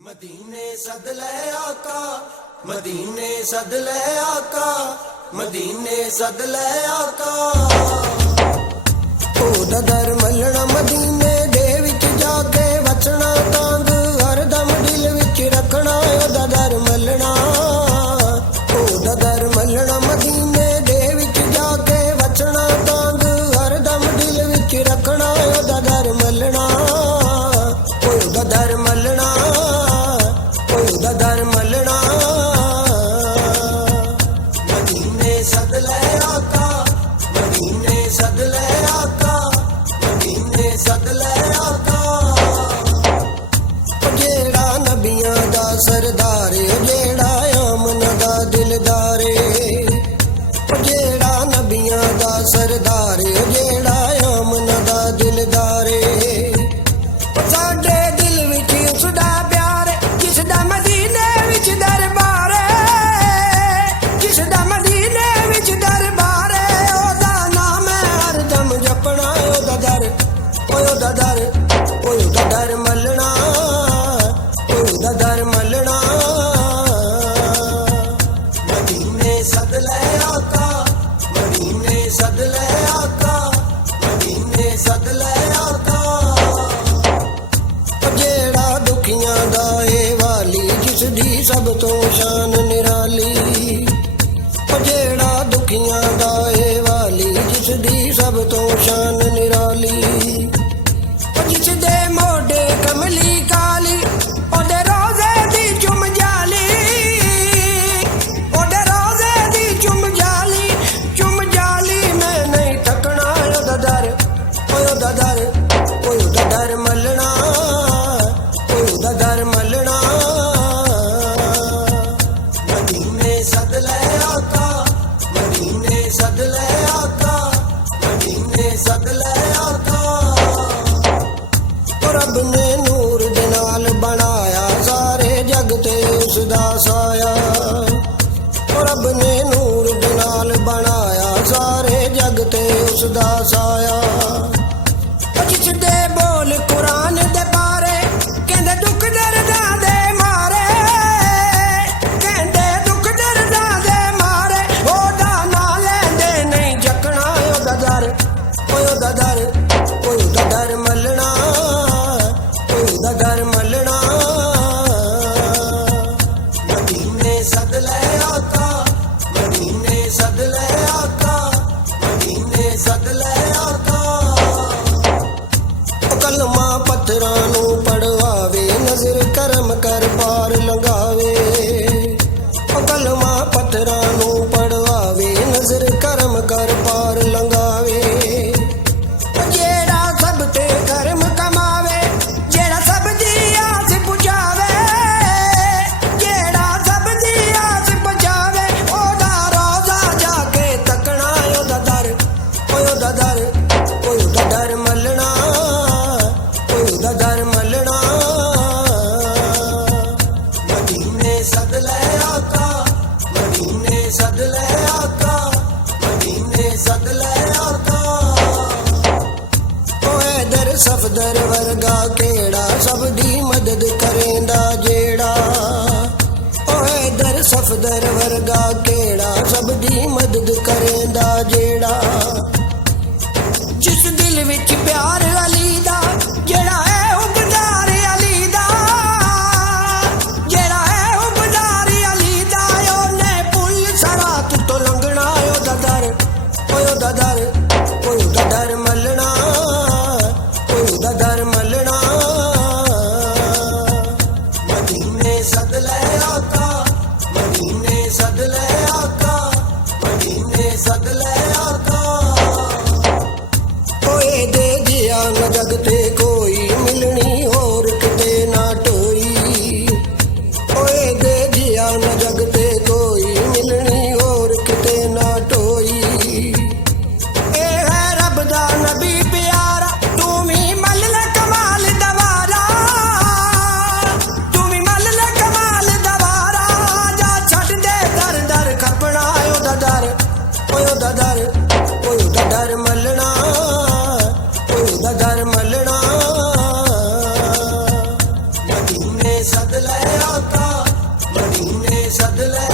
मदीने सद ले आका, मदीने सद ले आका, मदीने सद ले आका। ओदा दर मलना मदीने दे विच जाके वचना तांग हरदम दिल विच रखना। ओदा दर मलना, ओदा दर मलना मदीने दे विच जाके वचना तांग हरदम दिल विच रखना। ओदा दर मलना, ओदा दर मलना, ओदा दर मलना। मदीने सद ले आका, मदीने सद ले आका, मदीने सद ले आका। जेड़ा नबियां दा सरदार, जेड़ा आमना दा दिलदार, जेड़ा नबियां दा सरदार, जेड़ा आमना दा दिलदार। साडे दिल विच उसदा प्यार, जिसदा मदीने विच दरबार, जिसदा मदीने विच दरबार। ओदा नाम हरदम जपना। ओदा दर, ओदा दर, ओदा दर मलना, ओदा दर मलना। मदीने सद ले आका, मदीने सद ले आका, मदीने सद ले आका। जेड़ा दुखियां दा ए वाली, जिसदी सब तो शान निराली। जेड़ा दुखियां दा ए वाली, जिसदी सब तो शान निराली। जिसदे मोढे कमली काली, ओदे रोज़े दी चुम जाली, ओदे रोज़े दी चुम जाली, चुम जाली। मैं नहीं थकना। ओदा दर, ओदा दर, ओदा दर मलना, ओदा दर मलना। मदीने सद ले आका, मदीने सद ले आका, मदीने सद ले आका। रब ने नूर दे नाल बनाया सारे जग ते उसदा साया। रब ने नूर दे नाल बनाया सारे जग ते उसदा साया। जिसदे बोल कुरान दे पारे, कहंदे दुख दर्दां दे मारे, कहंदे दुख दर्दां दे मारे। ओदा नां लैंदे नहीं जकना। ओदा दर, ओदा दर, ओदा दर मलना, ओदा दर मलना। मदीने सद ले आका, मदीने सद ले आका, मदीने सद ले आका। कलमा पत्थरां नूं पढ़वावे, नज़र करम कर पार लंघावे। कलमा पत्थरां नूं पढ़वावे, नज़र करम कर पार लंघावे। जेड़ा सब ते करम कमावे, जेड़ा सब दी आस पुजावे, जेड़ा सब दी आस पुजावे। ओदा रोज़ा जाके तकना। ओदा दर, ओदा दर, ओदा दर मलना, ओदा दर मलना। मदीने सद ले आका, मदीने सद ले आका, मदीने सद ले आका। दर सफदर वर्गा केड़ा, सब दी मदद करेंदा जेड़ा। ओए दर सफदर वर्गा केड़ा, सब दी मदद करेंदा जेड़ा। जिस दिल विच प्यार अली दा, जेड़ा है उबदार अली दा, जेड़ा है उबदार अली दा। ओने पुल सरात तो लंघना। ओदा दर, ओदा दर, ओदा दर मलना, ओदा दर मलना। मदीने सद ले आका, मदीने सद ले ਮਦੀਨੇ ਸੱਦ ਲੈ ਆਕਾ, ਮਦੀਨੇ ਸੱਦ ਲੈ